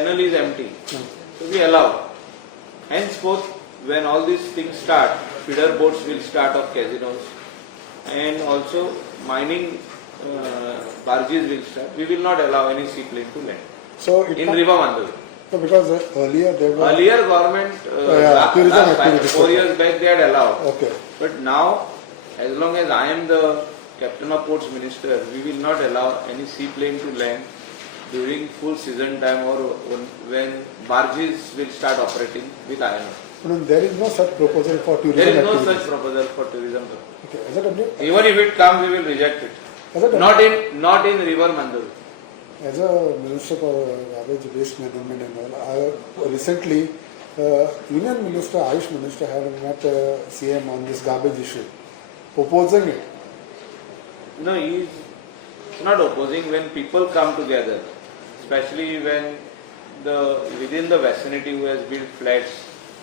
channel is empty. So we allow. Henceforth, when all these things start, feeder boats will start of casinos, and also mining barges will start. We will not allow any seaplane to land So in River Mandavi. So because earlier they were Earlier government, tourism 4 years back they had allowed. Okay. But now, as long as I am the Captain of Ports Minister, we will not allow any seaplane to land during full season time or when barges will start operating with iron ore. There is no such proposal for tourism. There is no activities. such proposal for tourism. Okay. As a W, Even if it comes, we will reject it. as a, Not in River Mandavi. as a Minister for Garbage Waste Management and all, I recently Union Minister, Ayush Minister had met CM on this garbage issue, opposing it. No, he is not opposing when people come together, especially when within the vicinity who has built flats,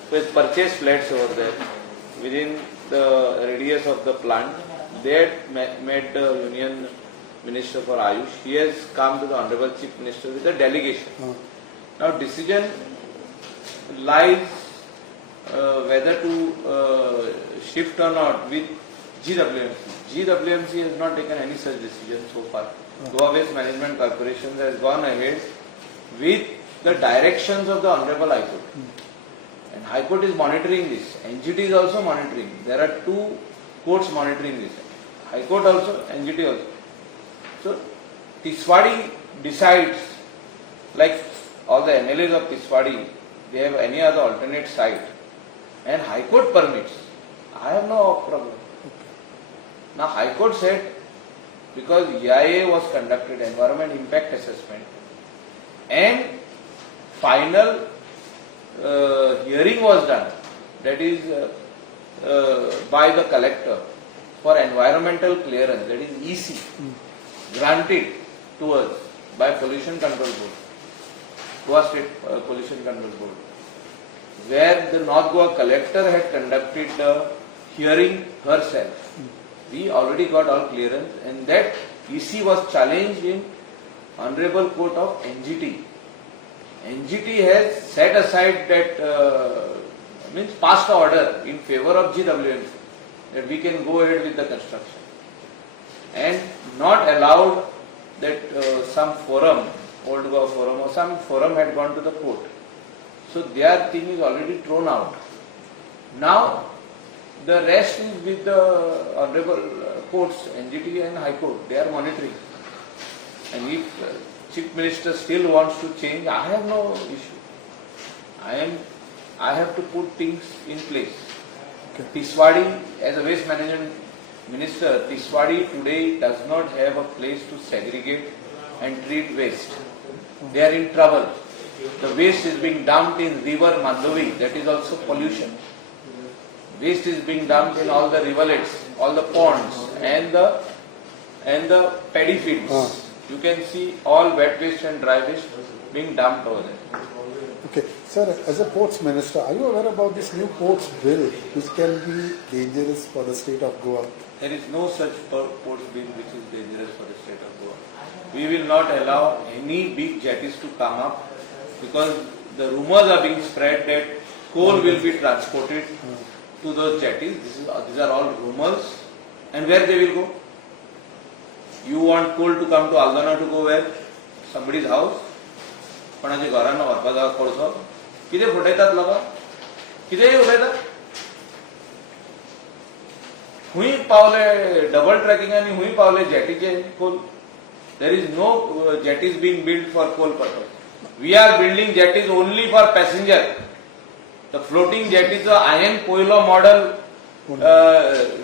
who has purchased flats over there, within the radius of the plant, they had met the Union Minister for Ayush. He has come to the Honorable Chief Minister with a delegation. Now decision lies whether to shift or not with GWMC. GWMC has not taken any such decision so far. Goa Waste Management Corporation has gone ahead with the directions of the Honorable High Court. And High Court is monitoring this. NGT is also monitoring. There are two courts monitoring this. High Court also, NGT also. So Tiswadi decides, like all the MLAs of Tiswadi, they have any other alternate site, and High Court permits. I have no problem. Now High Court said, because EIA was conducted, Environment Impact Assessment, and final hearing was done, that is by the collector for environmental clearance, that is EC, granted to us by Pollution Control Board, Goa State Pollution Control Board, where the North Goa collector had conducted the hearing herself. We already got all clearance, and that EC was challenged in Honorable Court of NGT. NGT has set aside that, means passed the order in favor of GWMC, that we can go ahead with the construction, and not allowed that some forum, Old Goa forum or some forum had gone to the court. So their thing is already thrown out. Now the rest is with the honorable courts, NGT and High Court. They are monitoring. And if Chief Minister still wants to change, I have no issue. I have to put things in place. Okay. Tiswadi, as a waste management minister, Tiswadi today does not have a place to segregate and treat waste. They are in trouble. The waste is being dumped in River Mandavi, that is also pollution. Waste is being dumped in all the rivulets, all the ponds, and the paddy fields. You can see all wet waste and dry waste being dumped over there. Okay, sir, as a ports minister, are you aware about this new ports bill which can be dangerous for the state of Goa? There is no such ports bill which is dangerous for the state of Goa. We will not allow any big jetties to come up, because the rumors are being spread that coal will be transported to those jetties. These are all rumors. And where they will go? You want coal to come to Aldana to go where? Somebody's house? कोणाच्या घरान व्हरपा जाय कोळसो? कितें फुटयतात लोकां? कितेंय उलयतात? खूंय पावले डबल ट्रॅकिंग आनी खूंय पावले जेटीचे Coal. There is no jetties being built for coal purpose. We are building jetties only for passenger. The floating jetties हांवें पयलो मॉडल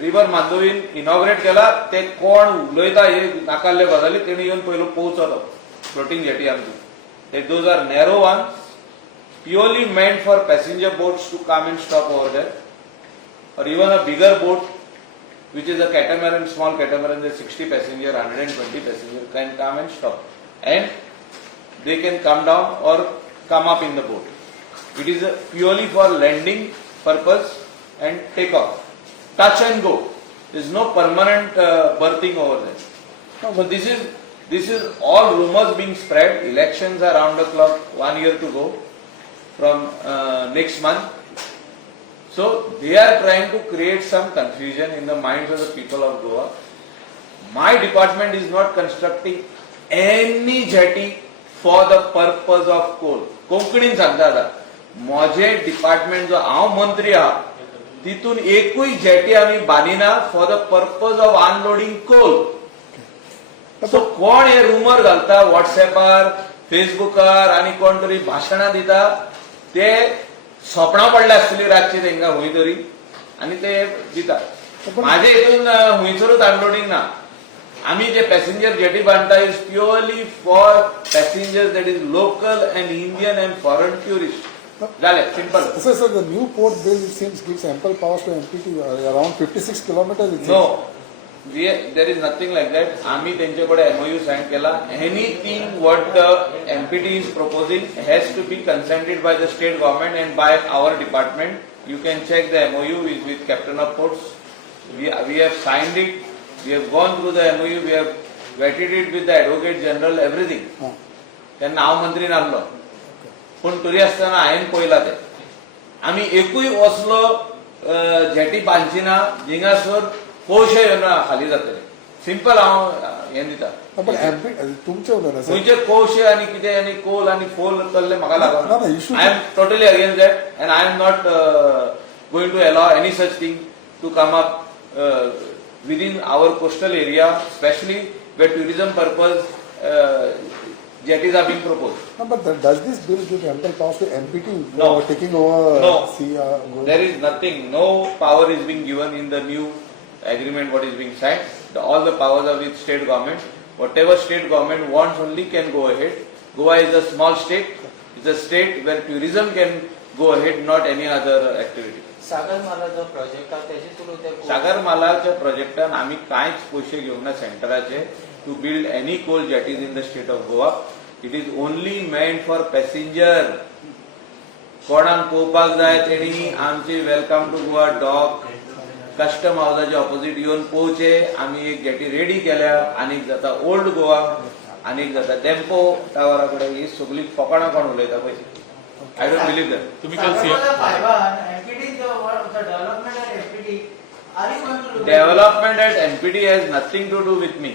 रिवर मांदोवीन इनॉग्रेट केला. ते कोण उलयता हे नाकाल्ले गजाली तेणी येवन पयलो पोवचो फ्लोटिंग जेटी आमची. Those are narrow ones, purely meant for passenger boats to come and stop over there, or even a bigger boat, which is a catamaran, small catamaran, the 60 passenger, 120 passenger can come and stop, and they can come down or come up in the boat. It is purely for landing purpose and take off, touch and go. There is no permanent berthing over there. So this is This is all rumors being spread. Elections are round the clock, 1 year to go from next month. So they are trying to create some confusion in the minds of the people of Goa. My department is not constructing any jetty for the purpose of coal. कोंकणीन सांगता आता माझे department जो हांव मंत्री आहा तितून एकूय जेटी आमी बांदिना for the purpose of unloading coal. So कोण हे रुमर घालता व्हॉट्सएपार फेसबुकार आणि कोण तरी भाशणां दिता ते सोपणा पडले आसतली रातची तेंका खंय तरी आनी ते दिता. माझे हितून हुंयसरूच अनलोडिंग ना. आम्ही जे पॅसेंजर जेटी बांधता is purely for passengers that is local and Indian and foreign tourist. झाले simple. Sir, the new port bill it seems gives ample powers to MPT around 56 kilometers. It no seems. There is nothing like that. आम्ही त्यांच्याकडे MOU sign केला. Anything what the MPT is proposing has to be consented by the state government and by our department. You can check the MOU with captain of ports. We have signed it. We have gone through the MOU, we have vetted it with the Advocate General, everything. त्यांना हांव मंत्री नासलो पूण तरी आसतना हांवें पळयला ते. आमी एकूय असलो जेटी बांदची ना जिंगासर कोळशे खाली जातले. सिंपल हांव हें दिता. पण तुमचे उलयना सर. खंयचे कोळशे आनी कितें आनी कोल आनी फोल कसले म्हाका ना, लागना. ना, issue- I am totally against that and I am not going to allow any such thing to come up within our coastal area, especially where tourism purpose jetties are being proposed. No, but does this bill give ample powers to MPT No. for taking over No. Goa? There is nothing, no power is being given in the new agreement what is being signed. All the powers are with state government. Whatever state government wants only can go ahead. Goa is a small state. It's a state where tourism can go ahead, not any other activity. Sagarmala जो project आहे त्याची through ते सागरमालाच्या प्रोजेक्टान आम्ही कांयच पयशे घेवंक ना सेंटराचे to build any coal jetties in the state of Goa. It is only meant for passenger. कोणाक पळोवपाक जाय तेणी आमचे welcome to Goa dock custom हाऊसाच्या ऑपोजिट येवन पळोवचे. आमी एक जेटी रेडी केल्या. आनीक जाता ओल्ड गोवा, आनीक जाता टेम्पो टावरा कडेन. ही सगळी फकाणां कोण उलयता पळय. I don't believe that. तुम्ही काल Development at MPT has nothing to do with me.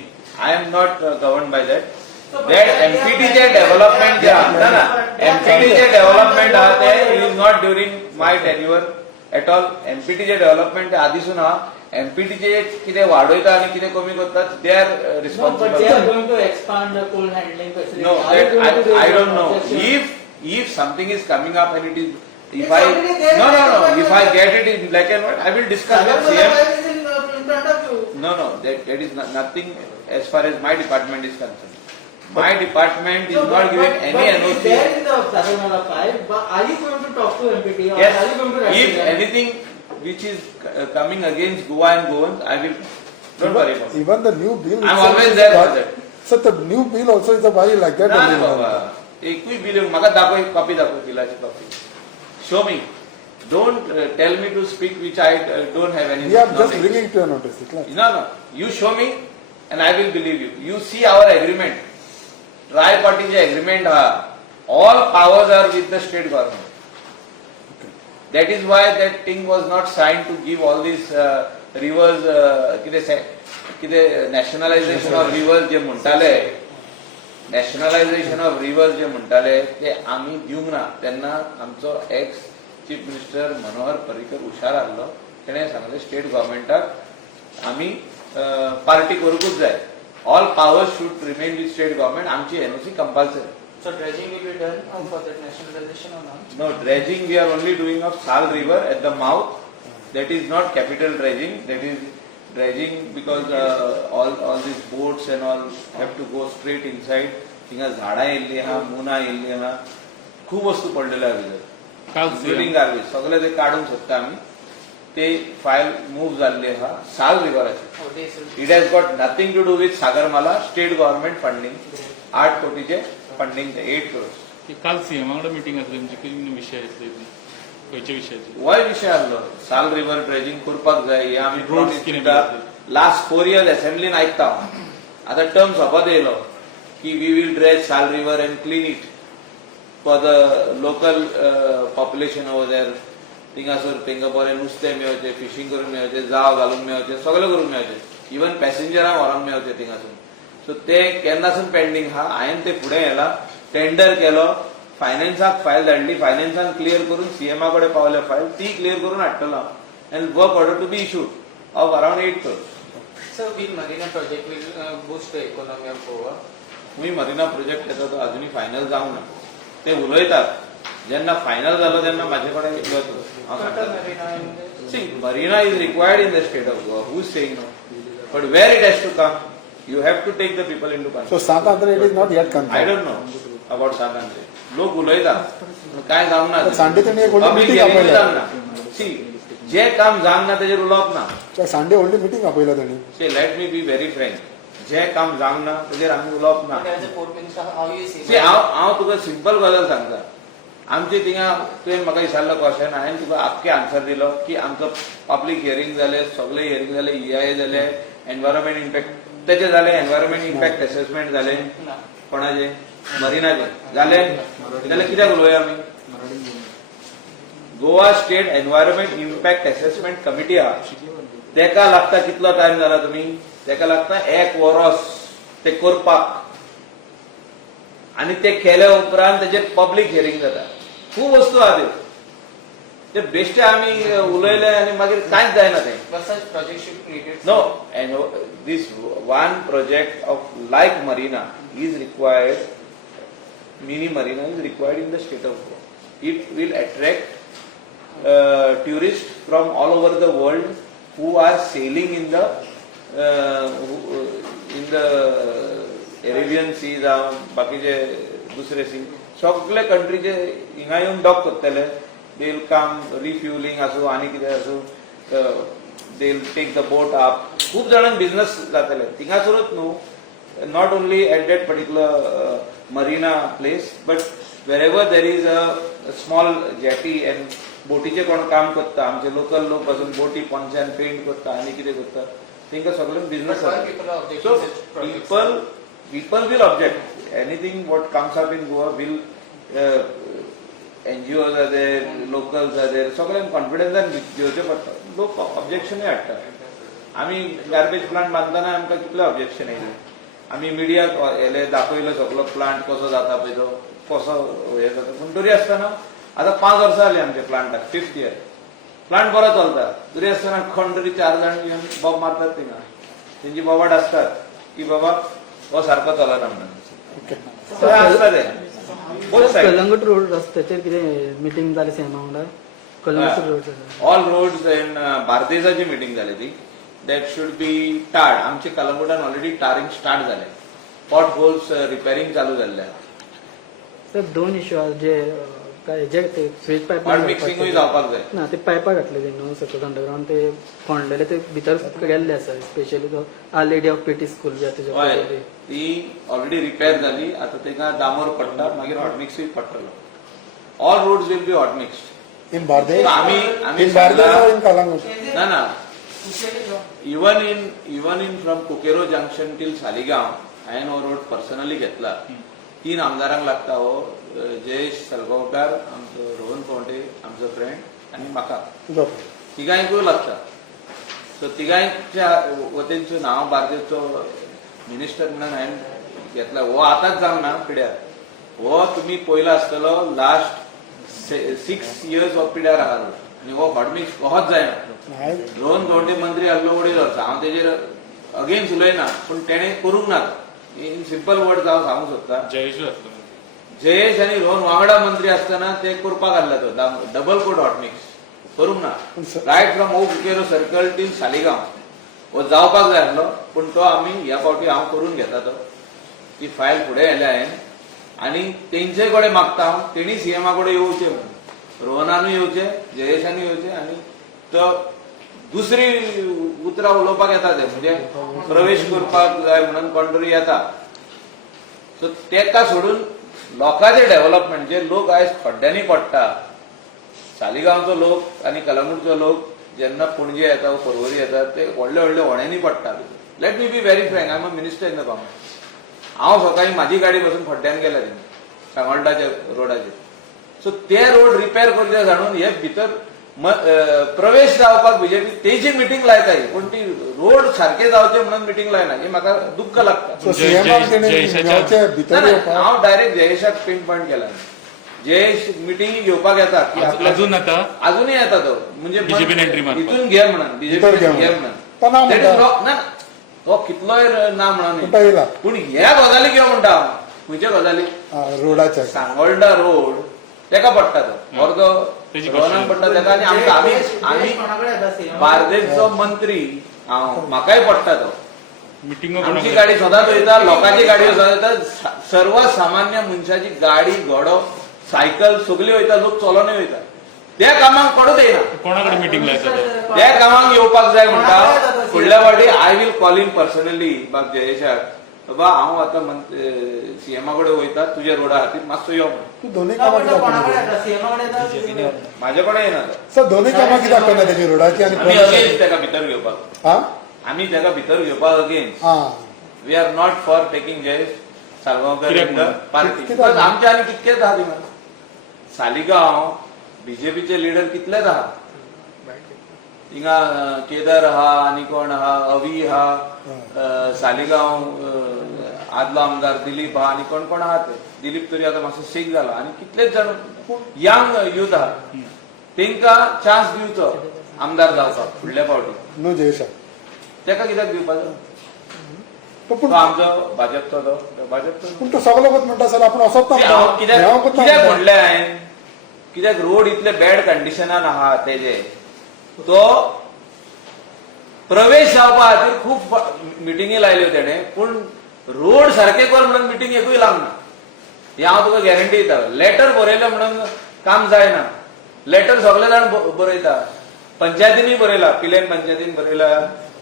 I am not governed by that. That MPT चे development जे आहा ना, MPT चे development आहा ते is not during my tenure at all. MPT चे development आधीसून आहा. MPT चे कितें वाडयता आनी कितें कमी करतात they are No, responsible. but they are going to expand the coal handling facility. No, Are you that going to do I don't know. it? If something is coming up and it is if It's I already there. no if I get it in black and white I will discuss with CM. in front of you. No, that is nothing as far as my department is concerned. My department is No, not giving but any it is NOC. there in the Sagarmala 5, but are you going to talk to MPT or Yes, are you going to write if to them? anything which is coming against Goa and Goans, I will. Don't worry about it. Even the new bill. I'm itself always is there a for why- that. Sir, the new bill also is a why like that. ना only. बाबा एकूय bill म्हाका दाखव एक copy दाखव बिलाची copy. Show me. Don't tell me to speak which I don't have any. We are just knowledge. bringing to your notice. It's like- No. You show me and I will believe you. You see our agreement. Tri-party agreement. All powers are with the state government. That is why that thing was not signed to give all these rivers. Nationalization of rivers जे म्हणटाले. Nationalization of rivers जे म्हणटाले ते आम्ही दिवंक ना. तेन्ना आमचो ex chief minister Manohar Parrikar हुशार आसलो. तेणें सांगलें स्टेट गव्हर्नमेंटाक आमी पार्टी करूंकूच जाय. All powers should remain with state government. आमची NOC compulsory. So dredging will be done for that nationalization or not? No, dredging we are only doing of Sal River at the mouth. That is not capital dredging. That is dredging because all these boats and all have to go straight inside. थिंगा झाडां येयल्लीं आहा, मुनां येयल्लीं आहा. खूब वस्तू पडलेल्यो आहा भितर. काल during garbage सगळे ते काडून सोदता आमी. ते फायल मूव जाल्ली आहा साल रिवराची. Oh, this will it has got nothing to do with Sagarmala. State government funding 8 कोटीचे फंडिंग 8 crores. काल सीएमाकडे मिटिंग आसली तुमची कितें विशय आसले खंयच्या विशयाचे? वय विषय आसलो. साल रिवर ड्रेजिंग करपाक जाय हे आमी Roads कितें लास्ट 4 years असेंब्लीन आयकता. आतां टर्म सोंपत येयलो. की we will dredge Sal river and clean it for the local population over there थिंगासर तांकां बरें नुस्तें मेळचें, फिशींग करून मेळचें, जाळ घालून मेळचें, सगळें करून मेळचें, इवन पॅसेंजरांक व्हरोन मेळचें थिंगासून. सो ते केन्नासून पेंडींग आहा. हांवें ते फुडें येला, टेंडर केलो, फायनान्साक फायल धाडली, फायनान्सान क्लियर करून सीएमा कडेन पावल्या फायल, ती क्लियर करून हाडटलो हांव. And work order to be issued of around 8 crores. So, will Marina project will boost the economy of Goa? Me Marina project येता तो अजूनही फायनल जावंक ना. ते उलयतात, जेन्ना फायनल जालो तेन्ना म्हाजे कडेन येतलो तो. हांव Total सांगता. Marina in the See, marina is required in the state of Goa. Who is saying no? But where it has to come, you have to take the people into So consideration. Santander it is not yet I confirmed. don't know about Santander. लोक उलयतात, काय जावंक ना. तर सांडे त्यांनी एक व्हडली Public meeting hearing आपयल्या. जावंक ना. See, जे काम जावंक ना तेजेर उलोवप ना. त्या सांडे व्हडली मिटींग आपयल्या त्यांनी. See, let me be very frank. जे काम जावंक ना तेजेर आमी उलोवप ना. But as a port minister, how you see? See, हांव तुका सिंपल गजाल सांगता. आमचे थिंगा तुवें म्हाका विचारलो क्वेश्चन, हांवें तुका आख्खे आन्सर दिलो की आमचो पब्लीक हियरींग जाले, सगळे हियरींग जाले, EIA जाले, एनवायरमेंट इम्पॅक्ट तेचे जाले, एनवायरमेंट इम्पॅक्ट असेसमेंट जाले, ना. कोणाचे मरिनाचे जाले, जाल्यार कित्याक उलोवया आमी. Goa state environment impact assessment committee आहा, तेका लागता कितलो टायम जाला तुमी, तेका लागता 1 वर्स ते करपाक. आनी ते केल्या उपरांत तेजेर पब्लीक हियरींग जाता. खूब वस्तू आहा त्यो. ते बेश्टे आमी उलयले आनी मागीर कांयच जायना तें. But such project should be created. No, and this one project of like marina is required, mini marina is required in the state of Goa. It will attract tourists from all over the world who are sailing in the Arabian Sea जावं बाकीचे दुसरे C सगळे कंट्रीचे हिंगा येवन dock करतले. They will come refuelling आसूं आनी कितें आसूं, they will take the boat up. खूब जाणांक बिझनेस जातले थिंगासरूच न्हू, not only at that particular marina place, but wherever there is a small jetty and बोटीचे कोण काम करता, आमचे लोकल लोक पासून बोटी पोंच्यान पेंट करता आनी कितें करता, तांकां सगळ्यांक बिझनेस But why जाता. people are objecting So such projects? people will object. Anything what comes up in Goa will NGOs are there, locals are there. सगळ्यांक कॉन्फिडन्सान घेवचें पडटा. लोक ऑब्जेक्शनूय हाडटा. आमी गार्बेज प्लांट बांदतना आमकां कितले ऑब्जेक्शन येयले. आमी मिडियाक हेले दाखयलो सगळो प्लांट कसो जाता पळय तो, कसो हे जाता. पूण तरी आसतना आतां 5 वर्सां जालीं आमच्या प्लांटाक, 5th year. प्लांट बरो चलता. तरी आसतना कोण तरी 4 जाण येवन बॉब मारतात थिंगा. तेंची बोबाड आसतात की बाबा हो सारको चलना म्हणून. Okay. आसता ते बोथ सायड. कलंगूट रोड रस्त्याचेर कितें मिटींग जाली सीएमा वांगडा Calangute road all roads and बार्देजाची मिटींग जाली ती. That should be tarred. आमचे कलंगुटान ऑलरेडी टारिंग स्टार्ट जालें. पॉट होल्स रिपेरिंग चालू जाल्ले. सर 2 इश्यू आहा जे काय जे ते स्वीट पॉट पायप मिक्सिंगूय जावपाक जाय. ना ते पायपा घातले ते न्हू सकयल अंडरग्राउंड ते फोंडलेले ते भितर गेल्ले आसा स्पेशली तो Our Lady of Piety School जे हय, तेजे ती ऑलरेडी रिपेर जाली. आतां तेका डामोर पडटा, मागीर हॉट मिक्सूय पडटलो. All roads will be hot mixed. In Bardez, आमी in Bardez or in Kalangut? ना even in from Coqueiro junction till Saligao हांवें हो रोड पर्सनली घेतला. 3 आमदारांक लागता हो, जयेश सलगांवकार, आमचो रोहन कोंटे, आमचो फ्रेंड आनी म्हाका, तुझा तिगांयकूय लागता. सो तिगांयच्या वतेनचो हांव बार्देजचो मिनिस्टर म्हणून हांवें घेतला. हो आतांच जावंक ना पिड्यार. हो तुमी पयलो आसतलो लास्ट 6 years ऑफ पिड्यार आहा रोड. आनी हो हॉटमिक्स कोहोच जायना. नाही. रोहन कोंटे मंत्री आसलो उडयलो वर्सां. हांव तेजेर अगेन्स्ट उलयना, पूण तेणें करूंक ना. इन सिंपल वर्ड्स हांव सांगूंक सोदता. जयेशूय आसलो. जयेश आनी रोहन वांगडा मंत्री आसतना ते करपाक आसला तो डबल कोट हॉटमिक्स. करूंक ना. Right from O Coqueiro circle till Saligao हो जावपाक जाय आसलो, पूण तो आमी ह्या फावटी हांव करून घेता. तो ती फायल फुडें व्हेल्या हांवें आनी तेंचे कडेन मागता हांव, तेणी सीएमा कडेन येवचें म्हणून. रोहनानूय येवचें, जयेशानूय येवचें. आनी तो दुसरी उतरां उलोवपाक येता ते, म्हणजे प्रवेश करपाक जाय म्हणून कोण तरी येता. सो तेका सोडून लोकांचे डेव्हलपमेंट, जे लोक आयज खड्ड्यांनी पडटा, सालिगांवचो लोक आनी कलंगूटचो लोक जेन्ना पणजे येता पर्वरी येता, ते व्हडले व्हडले होण्यांनी पडटा. Let me be very frank, I am a minister in the government. हांव सकाळी म्हाजी गाडी बसून खड्ड्यान गेला सांगोळडाच्या रोडाचेर. सो ते रोड रिपेर करचे जाणून हे भितर प्रवेश जावपाक बीजेपी तेजी मिटींग लायताय, पण ती रोड सारखे जावचे म्हणून मिटींग लायना, हे म्हाका दुख्ख लागता. So CMाक तेणी मेळचे भितर नाही, येवपाक हांव डायरेक्ट जयेशाक पिन पॉइंट केला. जयेश मिटींग घेवपाक येता की आपल्या अजून आता अजूनही येता तो, म्हणजे BJP एंट्री मारपाक. इथून घे म्हणून भितर घे बीजेपी घे म्हणून. म्हणून तो ना That is म्हणटा. wrong. ना तो कितलोय ना म्हणून कुठं येयला पूण ह्या गजाली घेऊ म्हणटा हांव. खंयच्या गजाली? रोडाच्या सांगोळडा रोड तेका पडटा तो अर्दो तेजी रोहनाक पडटा तेका, आणि आमकां आमी कोणाकडे येता CM? बार्देजचो मंत्री हांव, म्हाकाय पडटा तो. मिटिंग आमची गाडी सदांच वयता, लोकांची गाडी सदांच वयता, सर्वसामान्य मनशाची गाडी घोडो सायकल सगळी वयता, लोक चलोनूय वयता. त्या कामाक पडूच येना. कोणाकडे मिटिंग लायता तो? त्या कामाक येवपाक जाय म्हणटा. फुडल्या फावटी I will call in personally बाब जयेशाक, बाबा हांव आतां सीएमा कडेन वयता, तुज्या रोडा खातीर मातसो यो म्हणून. तू दोन्ही कामां कित्याक कोणाकडे करना? येता? CM कडे येता? म्हाजे कडेन येना तो. सर दोन्ही कामां कित्याक करना तेजी रोडाची आणि आमी प्रवेशाची? अगेन्स्ट तेका भितर घेवपाक. हा आमी तेका भितर घेवपाक अगेन्स्ट. हा we are not for taking Jayesh Salgaonkar in the party. कित्याक? बिकॉज आमचे आनी कितकेच आहा थिंगा. सालिगांव बीजेपीचे लिडर कितलेच आहा थिंगा. केदार आहा, आनी कोण आहा, अवी आहा, सालिगांव आदलो आमदार दिलीप आहा, आनी कोण कोण आहा ते. दिलीप तरी आतां मातसो शेक जाला, आनी कितलेच जाण यंग युथ आहा. तेंका चान्स दिवचो आमदार जावपाक फुडल्या फावटी. नो जयेशा तेका कित्याक दिवपाचो? तो तो पूण आमचो भाजपचो तो भाजपचो. पूण तो सगळो वत म्हणटा सर आपण असोच ना हांव कित्याक हांव कोत्ता कित्याक म्हणटा. म्हणलें हांवें, कित्याक रोड इतले बॅड कंडिशनान आहा तेजे, तो प्रवेश जावपा खातीर खूब मिटिंगी लायल्यो तेणे, पूण रोड सारखे कर म्हणून मिटींग एकूय लागना. हे हांव तुका गॅरंटी दिता. लेटर बरयलें म्हणून काम जायना. लेटर सगळे जाण बरयता. पंचायतींनी बरयला, पिलेन पंचायतीन बरयला,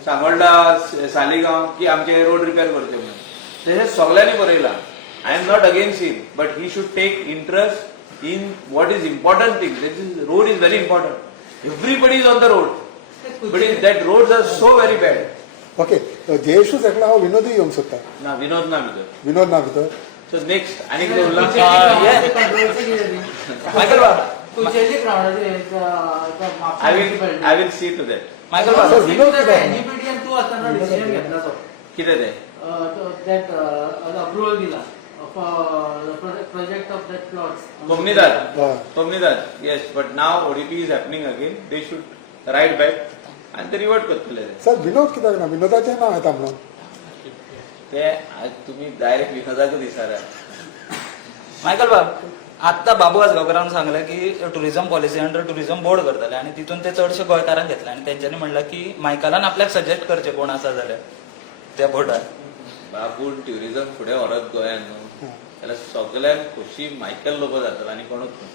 सांगोळडा, सालिगांव, की आमचे रोड रिपेर करचे म्हणून. ते सगळ्यांनी बरयला. I am not against him, but he should take interest in what is important thing. This is, road is very important. Everybody is on the road, but that roads are so very bad. Okay जयेशूच एकला हांव विनोदूय येवंक सोदता. ना विनोद ना भितर. विनोद ना भितर. सो नेक्स्ट आनी कितें उरलां? मायकल बाब, कुचेली ग्राउंडाचेर I will see to that. Michael sir बाब, विनोद कित्याक? एनजीपीटी आणि तू असताना डिसिजन घेतला तो कितें तें? that अप्रुवल दिला project of that plots. Tomnidad. हय. Tomnidad. Yes, but now ODP is happening again. They should write back and they revert करतले ते. सर विनोद कित्याक ना विनोदाचें नांव येता म्हणून. ते आज तुम्ही डायरेक्ट विनोदाकूच विचारा. मायकल बाब, आत्ता बाबू आसगांवकारान सांगलें की tourism policy under tourism board करतले, आणि तितून ते चडशे गोंयकारांक घेतले, आणि तेंच्यांनी म्हणलां की मायकलान आपल्याक सजेस्ट करचे कोण आसा जाल्यार त्या बोर्डार. बापून ट्युरिझम फुडें व्हरत गोंयान न्हू जाल्यार सगळ्यान खोशी मायकल लोक जातलो आनी कोणूच न्हू.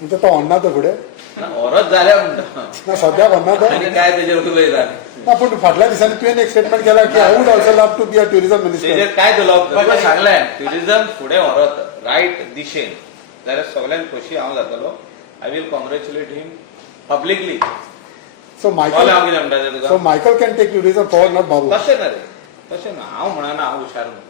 म्हणजे तो व्हरना तो फुडें ना व्हरत जाल्यार म्हणटा ना सद्याक व्हरना तो. आनी काय तेजेर उलयता. ना पूण फाटल्या दिसांनी तुवें एक स्टेटमेंट केला की I would also love to be a tourism minister. तेजेर काय तुका सांगलें ट्युरिझम फुडें व्हरत रायट दिशेन जाल्यार सगळ्यान खोशी हांव जातलो. I will congratulate him publicly. So हांव मायकल कितें म्हणटा तें तुका? So Michael can take tourism for not Babu. तशें ना रे, तशें ना. हांव म्हणना हांव हुशार म्हणून.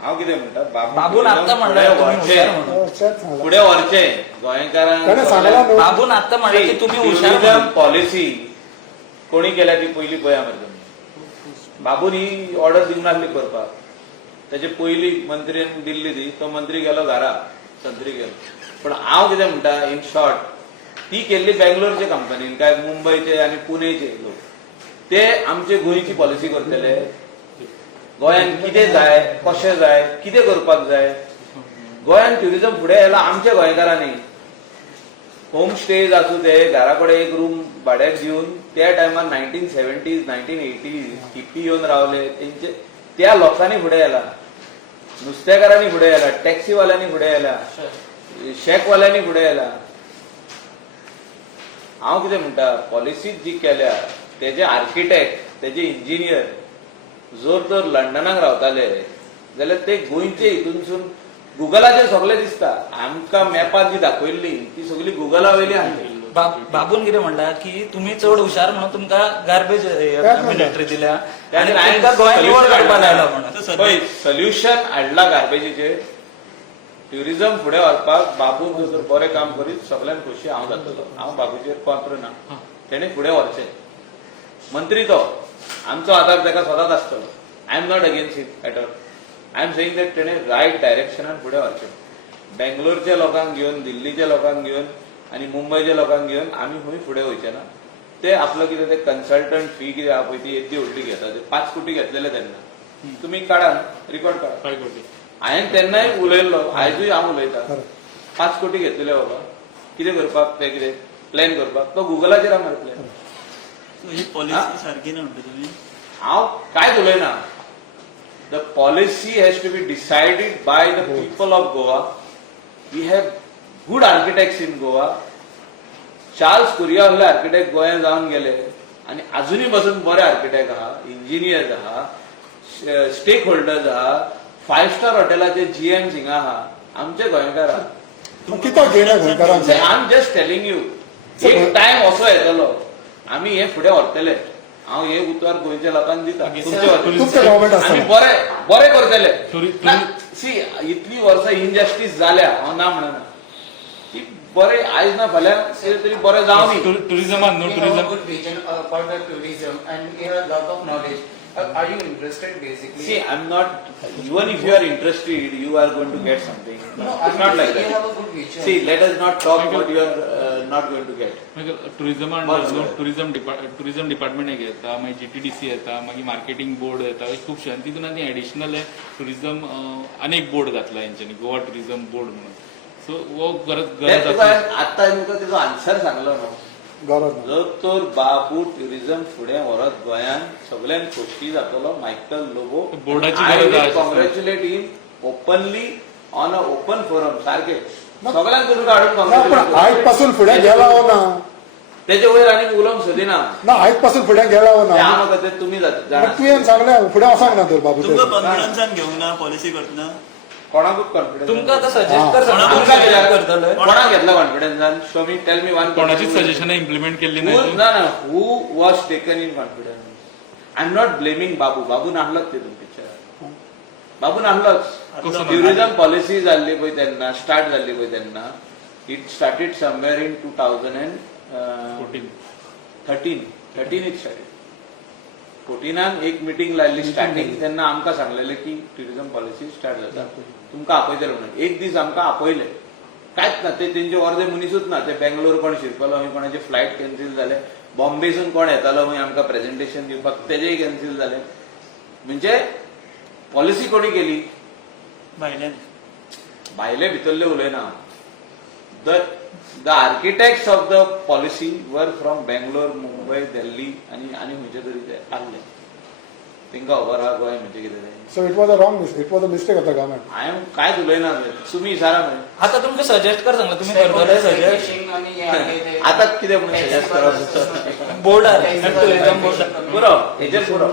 हांव कितें म्हणटा बाबून आत्ता म्हणलें तुम्ही हुशार म्हणून. तेच सांगला. फुडें व्हरचें गोंयकारांक. ताणें सांगला न्हू. बाबून आत्ता म्हणलें की तुम्ही हुशार टुरिझम म्हणून. पॉलिसी कोणी केल्या ती पयली पळया मरे तुमी. बाबून ही ऑर्डर दिवंक नासली करपाक. तेचे पयली मंत्र्यान दिल्ली ती, तो मंत्री गेलो घरा संत्री गेलो. पण हांव कितें म्हणटा इन शॉर्ट, ती केल्ली बेंगलोरचे कंपनीन काय मुंबयचे आनी पुणेचे लोक. ते आमचे गोंयची पॉलिसी करतले. गोंयान कितें जाय, कशें जाय, कितें करपाक जाय. गोंयान ट्युरिझम फुडें येयला आमच्या गोंयकारांनी. होम स्टेज आसूं ते, घरा कडेन एक रूम भाड्याक दिवन त्या टायमार 1970s 1980s हिप्पी येवन रावले तेंचे त्या लोकांनी फुडें येयला. नुस्तेकारांनी फुडें येयला, टॅक्सीवाल्यांनी फुडें येयला, शेकवाल्यांनी फुडें येयला. हांव कितें म्हणटा पॉलिसी जी केल्या तेजे आर्किटेक्ट तेजे इंजिनियर जर तर लंडनाक रावताले जाल्यार ते गोंयचे हितूनसून गुगलाचेर सगळें दिसता. आमकां मॅपार जी दाखयल्ली ती सगळी गुगला वयली आसली. बाबून कितें म्हणला की तुम्ही चड हुशार म्हणून तुमकां गार्बेज मिलिटरी दिल्या आणि त्याने तुमकां गोंय निवड solution करपाक हाडला. लायला म्हणून पळय सोल्युशन हाडला गार्बेजीचे. ट्युरिझम फुडें व्हरपाक बाबू जर बरें काम करीत सगळ्यांत खोशी हांव जातलो. हांव बाबूचेर पात्र ना. तेणे फुडें व्हरचें. मंत्री तो आमचो आदार ताका सदांच आसतलो. I am not against it at all. I am saying that तेणे रायट डायरेक्शनान फुडें व्हरचें. बेंगलोरच्या लोकांक घेवन, दिल्लीच्या लोकांक घेवन आनी मुंबयच्या लोकांक घेवन आमी खंय फुडें वयचे ना. ते आपलो कितें ते कन्सल्टंट फी कितें आहा पळय ती येदी व्हडली घेता. ते 5 कोटी घेतलेले तेन्ना. तुमी काडा, रिकॉर्ड काडा. 5 कोटी. हांवें तेन्नाय उलयल्लो, आयजूय हांव उलयतां. 5 कोटी घेतलेले बाबा. कितें करपाक ते कितें प्लॅन करपाक तो गुगलाचेर हांव मारतले. ही पॉलिसी सारखी ना म्हणटा तुम्ही. हांव कांयच उलयना. The policy has to be decided by the people of Goa. We have good architects in Goa. Charles Correa असले आर्किटेक्ट गोंयांत जावन गेले आनी अजूनय पासून बरे आर्किटेक्ट आहा, इंजिनियर्स आहा, स्टेक होल्डर्स आहा, 5 स्टार हॉटेलाचे GM हिंगा आहा, आमचे गोंयकार आहा. कित्याक घेयना गोंयकारांक? I am just telling you, एक टायम असो येतलो आमी हे फुडें व्हरतले. हांव हे उतर गोंयच्या लोकांक दिता. तुमचें गव्हर्मेंट आमी आसतलें. बरें करतले. टुरी- सी इतली वर्सां इनजस्टीस जाल्या हांव ना म्हणना. ती बरें आयज ना फाल्यां तरी बरें जावनी. टुरिझमान न्हू We have a tourism good vision for the tourism and we have a lot of knowledge. Are you interested basically? See, I'm not. Even if you are interested, you are going to get something. No, It's not like we have that. a good vision. See, let us not talk what you are not going to get. टुरिझमान बरोबर. Tourism department एक येता, मागीर GTDC येता, मागीर marketing board येता, खुबशे आनी तितून आनी एडिशनल टुरिझम आनी एक बोर्ड घातला हेंच्यांनी, गोवा टुरिझम बोर्ड म्हणून. सो हो गरज तुका आसा. आतां तुका तेजो आन्सर सांगलो न्हू. गरज ना. जर तर बापू टुरिझम फुडें व्हरत गोंयांत सगळ्यांत खोशी जातलो मायकल लोबो. बोर्डाची आय गरज विल आहा. Congratulate him openly on a open forum. सारखे सगळ्यांक तुका हाडून ना पण congratulate आयज करता. पासून फुडें गेला हो ना. तेजे वयर आनी उलोवंक सोदिना. ना आयज पासून फुडें गेला हो ते ना. हांव नका ते तुमी जाता. तुवें सांगलें फुडें वचोंक ना तर बाबू तुमकां कॉन्फिडन्सान घेवंक ना पॉलिसी करतना. कोणाकूच कॉन्फिडन्स तुमकां आतां सजेस्ट कर कोणाक तुमकां तुमकां कित्याक कित्याक करतले. कोणाक घेतला कॉन्फिडन्सान? Show me tell me one. कोणाचीच सजेशनां इम्प्लिमेंट केल्ली Who, नाही. no, no. Who was taken in confidence? I'm not blaming Babu. Babu नाहलोच तितून पिक्चर. बाबू नाहलोच. कसो ट्युरिझम पॉलिसी जाल्ली पळय तेन्ना, स्टार्ट जाल्ली पळय तेन्ना, it started somewhere in 2014. 13 it started. 14 एक मिटींग लायल्ली स्टार्टिंग. तेन्ना आमकां सांगलेलें की ट्युरिझम पॉलिसी स्टार्ट जाता, तुमकां आपयतले म्हणून. एक दीस आमकां आपयले. कांयच ना, ते तेंचे अर्दे मनीसूच ना. ते बेंगलोर कोण शिरकलो, खंय कोणाचे फ्लायट कॅन्सील जाले, बॉम्बेसून कोण येतालो खंय आमकां प्रेझेंटेशन दिवपाक, तेजेय कॅन्सील जाले. म्हणजे पॉलिसी कोणी केली? भायल्यान. भायले भितरले उलयना. The architects of the policy were from Bangalore, Mumbai, Delhi आनी खंयचे तरी ते आसले. तांकां खबर आहा गोंय म्हणजे कितें तें. So it was a wrong it was a mistake of the government. हांवें कांयच उलयना. तुमी विचारा मरे. आतां तुमकां सजेस्ट कर सांगला तुमी करतले सजेस्ट. Fishing आणि हे आहे ते- आतां कितें म्हणून सजेस्ट करप? बोर्डार टुरिझम बोर्डार पुरो हेजेर पुरो.